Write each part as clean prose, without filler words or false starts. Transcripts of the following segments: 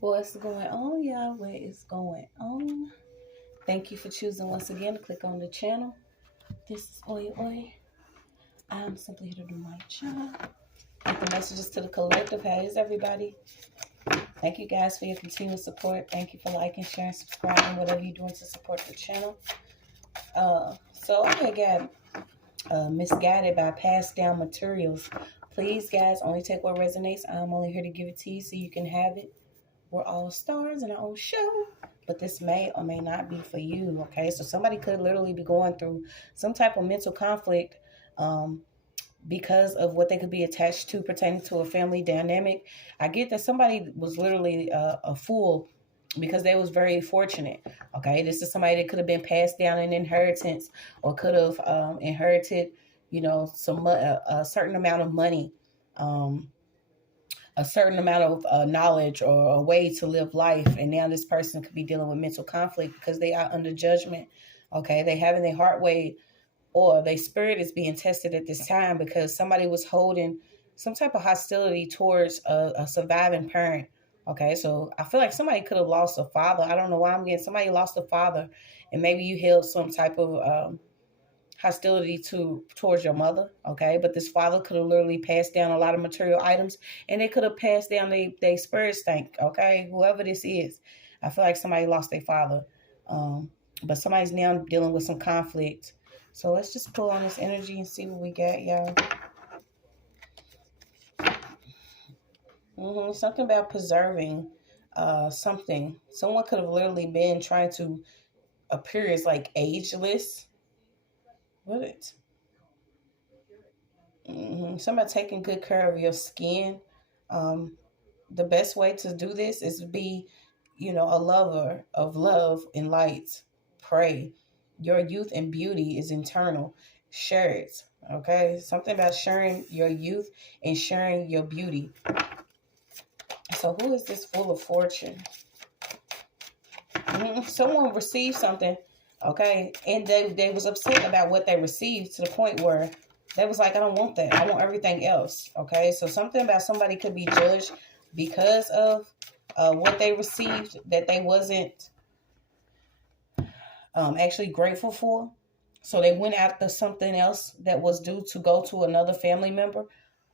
What's going on, y'all? What is going on? Thank you for choosing once again to click on the channel. This is OYAOY. I'm simply here to do my job. Get the messages to the collective. How is everybody? Thank you guys for your continued support. Thank you for liking, sharing, subscribing, whatever you're doing to support the channel. So I got Misguided by Passed Down Materials. Please, guys, only take what resonates. I'm only here to give it to you so you can have it. We're all stars in our own show, but this may or may not be for you, okay? So somebody could literally be going through some type of mental conflict because of what they could be attached to pertaining to a family dynamic. I get that somebody was literally a fool because they was very fortunate, okay? This is somebody that could have been passed down in inheritance or could have inherited, a certain amount of money, a certain amount of knowledge or a way to live life. And now this person could be dealing with mental conflict because they are under judgment. Okay. They having their heart weighed or their spirit is being tested at this time because somebody was holding some type of hostility towards a surviving parent. Okay. So I feel like somebody could have lost a father. I don't know why I'm getting somebody lost a father and maybe you held some type of, hostility towards your mother, okay? But this father could have literally passed down a lot of material items and they could have passed down their spirit stank, okay? Whoever this is. I feel like somebody lost their father. But somebody's now dealing with some conflict. So let's just pull on this energy and see what we got, y'all. Something about preserving something. Someone could have literally been trying to appear as like ageless. What? Somebody taking good care of your skin. The best way to do this is to be, a lover of love and light. Pray. Your youth and beauty is internal. Share it. Okay? Something about sharing your youth and sharing your beauty. So who is this full of fortune? Someone received something, okay, and they was upset about what they received to the point where they was like, I don't want that. I want everything else. Okay. So something about somebody could be judged because of what they received that they wasn't actually grateful for. So they went after something else that was due to go to another family member,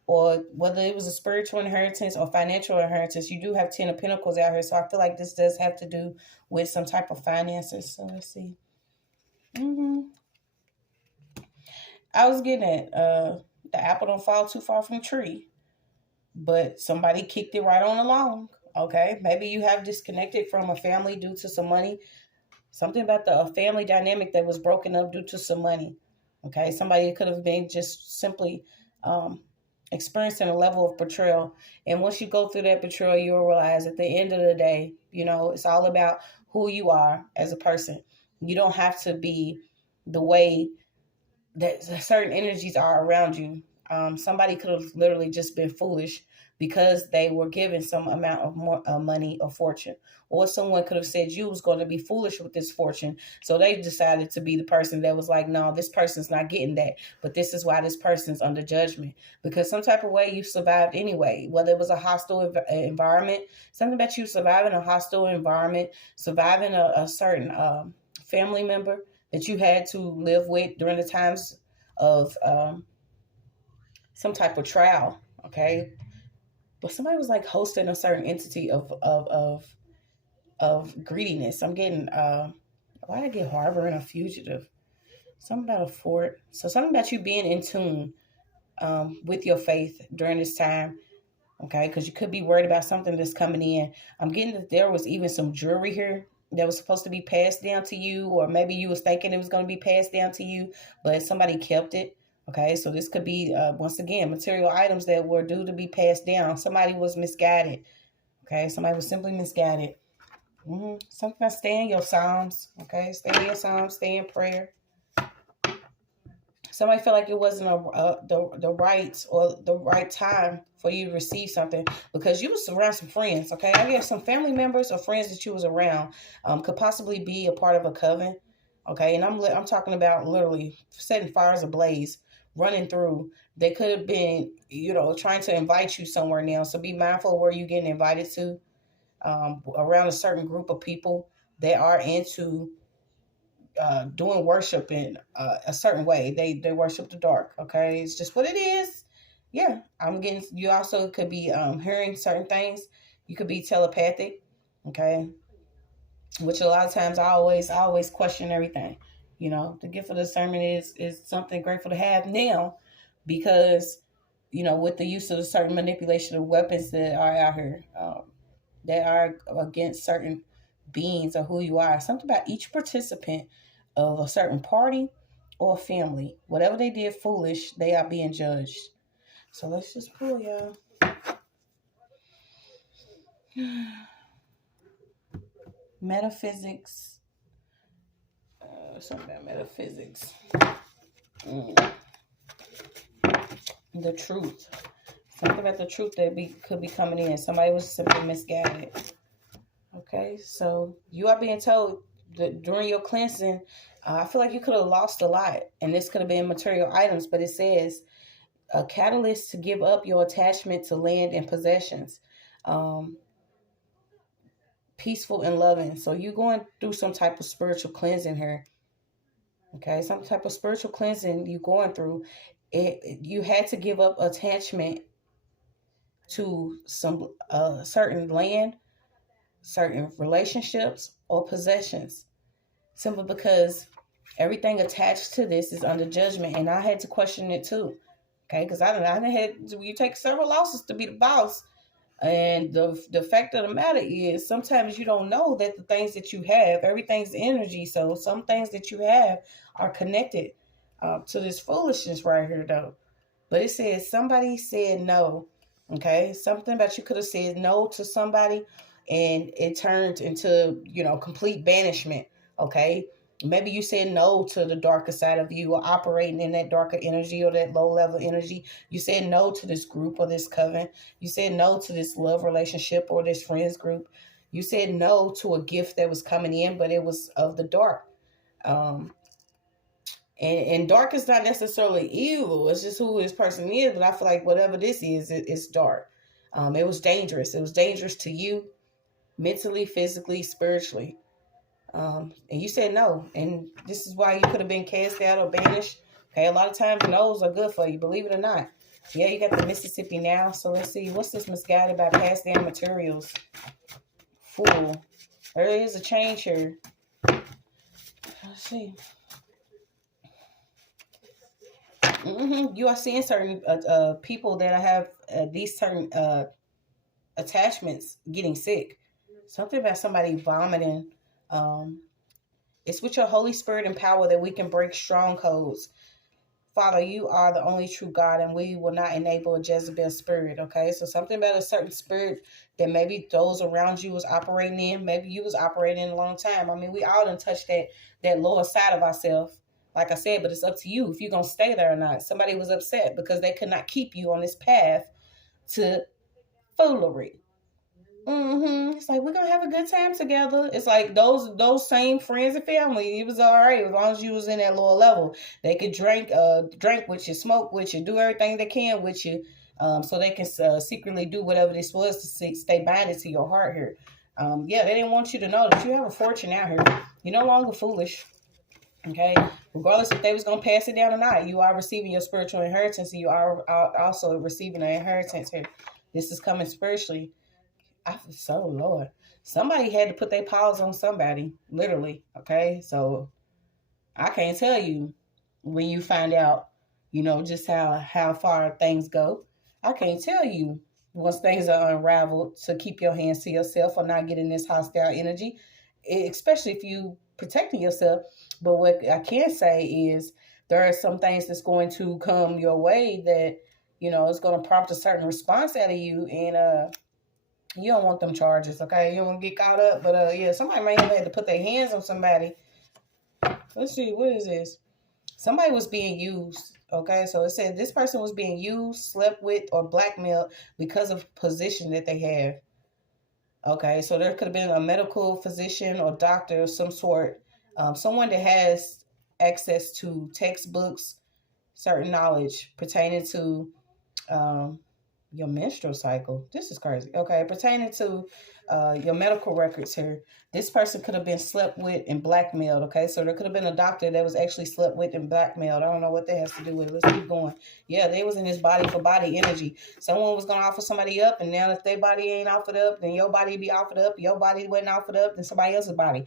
or whether it was a spiritual inheritance or financial inheritance. You do have 10 of Pentacles out here. So I feel like this does have to do with some type of finances. So let's see. I was getting at the apple don't fall too far from the tree, but somebody kicked it right on along. Okay, maybe you have disconnected from a family due to some money. Something about the family dynamic that was broken up due to some money. Okay, somebody could have been just simply experiencing a level of betrayal. And once you go through that betrayal, you'll realize at the end of the day, it's all about who you are as a person. You don't have to be the way that certain energies are around you. Somebody could have literally just been foolish because they were given some amount of more money or fortune, or someone could have said you was going to be foolish with this fortune, so they decided to be the person that was like, no, this person's not getting that, but this is why this person's under judgment, because some type of way you survived anyway, whether it was a hostile environment, something about you surviving a hostile environment, surviving a certain family member that you had to live with during the times of some type of trial, okay? But somebody was like hosting a certain entity of greediness. I'm getting why did I get harboring a fugitive? Something about a fort. So something about you being in tune with your faith during this time, okay? Because you could be worried about something that's coming in. I'm getting that there was even some jewelry here that was supposed to be passed down to you, or maybe you was thinking it was going to be passed down to you, but somebody kept it. Okay, so this could be, once again, material items that were due to be passed down. Somebody was misguided. Okay, somebody was simply misguided. Something, stay in your Psalms. Okay, stay in your Psalms, stay in prayer. Somebody felt like it wasn't the right time for you to receive something because you was around some friends. Okay, I guess some family members or friends that you was around could possibly be a part of a coven. Okay, and I'm talking about literally setting fires ablaze, running through. They could have been, trying to invite you somewhere now. So be mindful of where you're getting invited to. around a certain group of people that are into doing worship in a certain way. They worship the dark. Okay, it's just what it is. Yeah, I'm getting. You also could be hearing certain things. You could be telepathic. Okay, which a lot of times I always question everything. You know, the gift of discernment is something grateful to have now, because with the use of a certain manipulation of weapons that are out here, that are against certain beings or who you are. Something about each participant of a certain party or family, whatever they did foolish, they are being judged. So let's just pull, y'all. Metaphysics. Something about metaphysics. The truth. Something about the truth that could be coming in. Somebody was simply misguided. Okay, so you are being told that during your cleansing, I feel like you could have lost a lot, and this could have been material items, but it says a catalyst to give up your attachment to land and possessions. Peaceful and loving. So you're going through some type of spiritual cleansing here. Okay, some type of spiritual cleansing you're going through. You had to give up attachment to some certain land, certain relationships, or possessions, simply because everything attached to this is under judgment. And I had to question it too. Okay, because I had you take several losses to be the boss. And the fact of the matter is, sometimes you don't know that the things that you have, everything's energy. So some things that you have are connected to this foolishness right here, though. But it says somebody said no. Okay, something about you could have said no to somebody, and it turned into complete banishment. Okay, maybe you said no to the darker side of you, or operating in that darker energy or that low level energy. You said no to this group or this coven. You said no to this love relationship or this friends group. You said no to a gift that was coming in, but it was of the dark. And dark is not necessarily evil. It's just who this person is. But I feel like whatever this is, it's dark. It was dangerous. It was dangerous to you, mentally, physically, spiritually. And you said no. And this is why you could have been cast out or banished. Okay, a lot of times no's are good for you, believe it or not. Yeah, you got the Mississippi now. So let's see. What's this misguided by passed down materials? Fool. There is a change here. Let's see. You are seeing certain people that have these certain attachments getting sick. Something about somebody vomiting. It's with your Holy Spirit and power that we can break strongholds. Father, you are the only true God, and we will not enable a Jezebel spirit, okay? So something about a certain spirit that maybe those around you was operating in. Maybe you was operating in a long time. I mean, we all done touched that lower side of ourselves, like I said, but it's up to you if you're going to stay there or not. Somebody was upset because they could not keep you on this path to foolery. It's like, we're gonna have a good time together. It's like those same friends and family. It was all right as long as you was in that lower level. They could drink with you, smoke with you, do everything they can with you, so they can secretly do whatever this was to stay binded to your heart here. Yeah, they didn't want you to know that you have a fortune out here. You're no longer foolish. Okay, regardless if they was gonna pass it down or not, you are receiving your spiritual inheritance, and you are also receiving an inheritance here. This is coming spiritually. So Lord, somebody had to put their paws on somebody, literally. Okay, so I can't tell you when you find out, just how far things go. I can't tell you once things are unraveled to keep your hands to yourself or not get in this hostile energy, especially if you protecting yourself. But what I can say is there are some things that's going to come your way that it's going to prompt a certain response out of you, and you don't want them charges, okay? You don't want to get caught up. But, yeah, somebody may have had to put their hands on somebody. Let's see. What is this? Somebody was being used, okay? So it said this person was being used, slept with, or blackmailed because of position that they have. Okay, so there could have been a medical physician or doctor of some sort. Someone that has access to textbooks, certain knowledge pertaining to Your menstrual cycle. This is crazy. Okay, pertaining to your medical records here. This person could have been slept with and blackmailed. Okay, so there could have been a doctor that was actually slept with and blackmailed. I don't know what that has to do with it. Let's keep going. Yeah, they was in this body for body energy. Someone was gonna offer somebody up, and now if their body ain't offered up, then your body be offered up. Your body wasn't offered up, then somebody else's body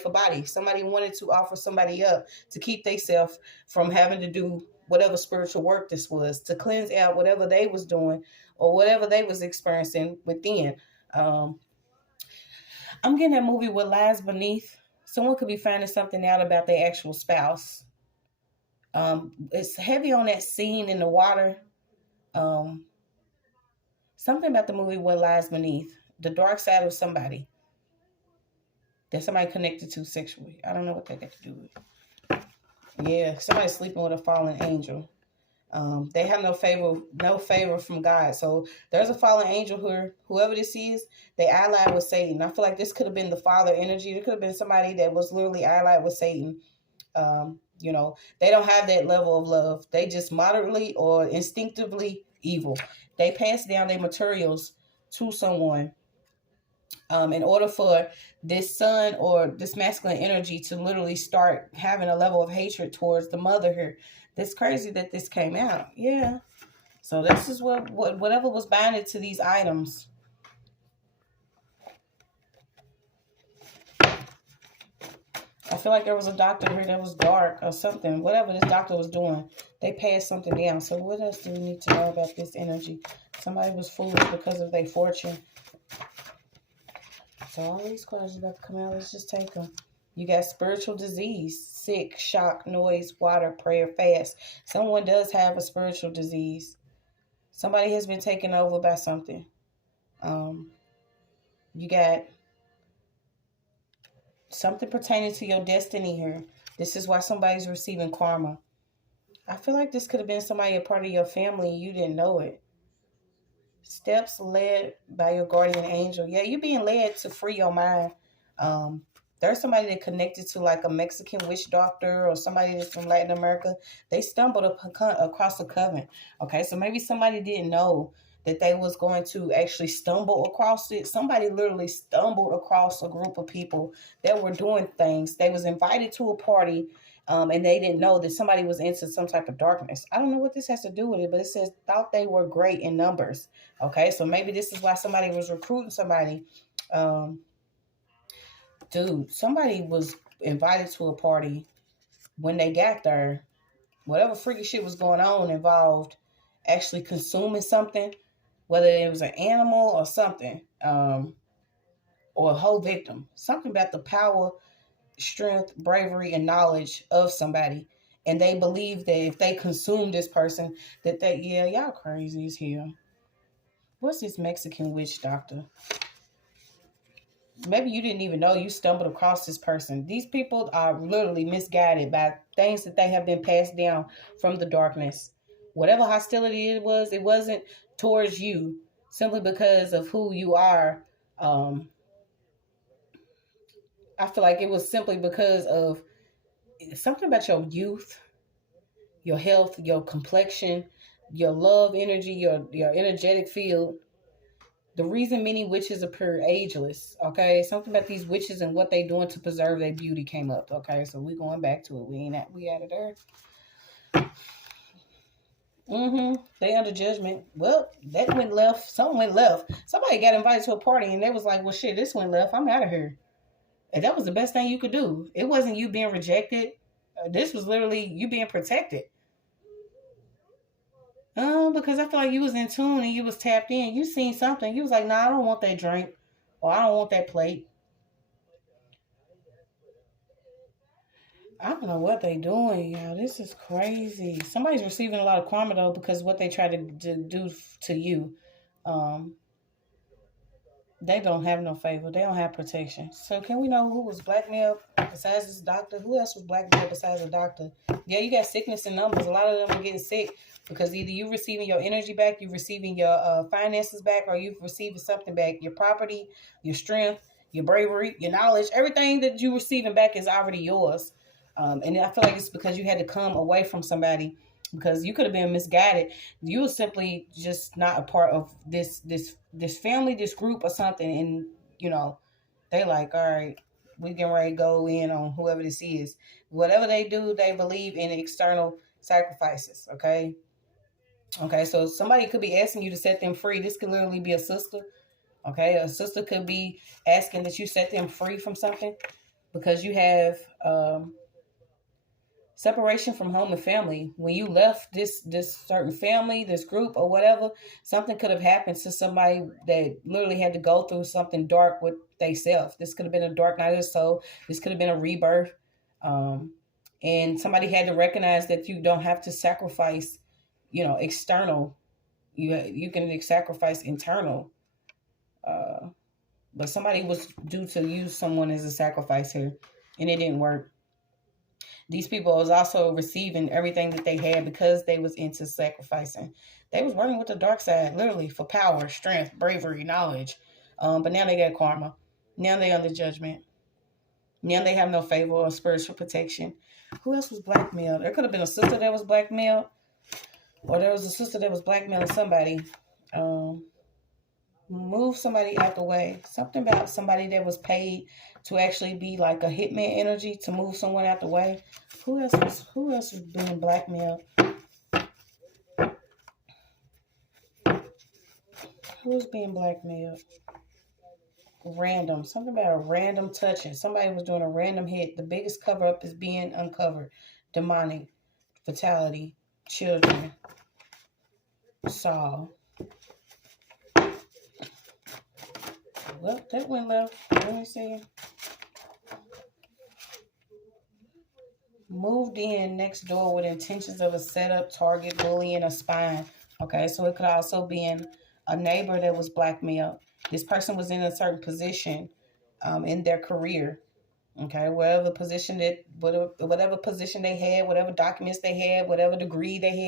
for body. Somebody wanted to offer somebody up to keep themselves from having to do whatever spiritual work this was, to cleanse out whatever they was doing or whatever they was experiencing within. I'm getting that movie What Lies Beneath. Someone could be finding something out about their actual spouse. It's heavy on that scene in the water. Something about the movie What Lies Beneath. The dark side of somebody. That somebody connected to sexually. I don't know what that got to do with. Yeah, somebody sleeping with a fallen angel. They have no favor from God. So there's a fallen angel whoever this is, they allied with Satan. I feel like this could have been the father energy. It could have been somebody that was literally allied with Satan. They don't have that level of love. They just moderately or instinctively evil. They pass down their materials to someone. In order for this son or this masculine energy to literally start having a level of hatred towards the mother here. That's crazy that this came out. Yeah. So this is whatever was binded to these items. I feel like there was a doctor here that was dark or something. Whatever this doctor was doing, they passed something down. So what else do we need to know about this energy? Somebody was foolish because of their fortune. So all these cards are about to come out. Let's just take them. You got spiritual disease, sick, shock, noise, water, prayer, fast. Someone does have a spiritual disease. Somebody has been taken over by something. You got something pertaining to your destiny here. This is why somebody's receiving karma. I feel like this could have been somebody a part of your family and you didn't know it. Steps led by your guardian angel. Yeah, you're being led to free your mind. There's somebody that connected to like a Mexican witch doctor or somebody that's from Latin America. They stumbled across a coven. Okay, so maybe somebody didn't know that they was going to actually stumble across it. Somebody literally stumbled across a group of people that were doing things. They was invited to a party, and they didn't know that somebody was into some type of darkness. I don't know what this has to do with it, but it says thought they were great in numbers. Okay, so maybe this is why somebody was recruiting somebody. Dude, somebody was invited to a party. When they got there, whatever freaky shit was going on involved actually consuming something, whether it was an animal or something, or a whole victim. Something about the power, strength, bravery, and knowledge of somebody. And they believe that if they consume this person, y'all crazy as hell. What's this Mexican witch doctor? Maybe you didn't even know you stumbled across this person. These people are literally misguided by things that they have been passed down from the darkness. Whatever hostility it wasn't towards you simply because of who you are. I feel like it was simply because of something about your youth, your health, your complexion, your love energy, your energetic field. The reason many witches appear ageless, okay? Something about these witches and what they doing to preserve their beauty came up, okay? So we going back to it. We out of there. They under judgment. Well, that went left. Something went left. Somebody got invited to a party and they was like, well, shit, this went left. I'm out of here. And that was the best thing you could do. It wasn't you being rejected. This was literally you being protected. Because I feel like you was in tune and you was tapped in. You seen something. You was like, nah, I don't want that drink. Or I don't want that plate. I don't know what they doing, y'all. This is crazy. Somebody's receiving a lot of karma, though, because what they try to do to you. They don't have no favor. They don't have protection. So can we know who was blackmailed besides this doctor? Who else was blackmailed besides the doctor? Yeah, you got sickness in numbers. A lot of them are getting sick because either you receiving your energy back, you receiving your finances back, or you've receiving something back. Your property, your strength, your bravery, your knowledge, everything that you receiving back is already yours. And I feel like it's because you had to come away from somebody because you could have been misguided. You were simply just not a part of this family, this group or something. And, you know, they like, all right, we getting ready to go in on whoever this is. Whatever they do, they believe in external sacrifices. Okay. Okay. So somebody could be asking you to set them free. This could literally be a sister. Okay. A sister could be asking that you set them free from something because you have separation from home and family. When you left this certain family, this group or whatever, something could have happened to somebody that literally had to go through something dark with they self. This could have been a dark night of the soul. This could have been a rebirth. um, and somebody had to recognize that you don't have to sacrifice, external. You can sacrifice internal. uh, but somebody was due to use someone as a sacrifice here, and it didn't work. These people was also receiving everything that they had because they was into sacrificing. They was working with the dark side, literally, for power, strength, bravery, knowledge. But now they got karma. Now they under judgment. Now they have no favor or spiritual protection. Who else was blackmailed? There could have been a sister that was blackmailed, or there was a sister that was blackmailing somebody. Move somebody out the way. Something about somebody that was paid to actually be like a hitman energy to move someone out the way. Who else was being blackmailed? Who was being blackmailed? Random. Something about a random touching. Somebody was doing a random hit. The biggest cover up is being uncovered. Demonic. Fatality. Children. Saul. Well, that went left. Let me see. Moved in next door with intentions of a setup, target, bullying, or spying. Okay, so it could also be in a neighbor that was blackmailed. This person was in a certain position in their career. Okay, whatever position they had, whatever documents they had, whatever degree they had.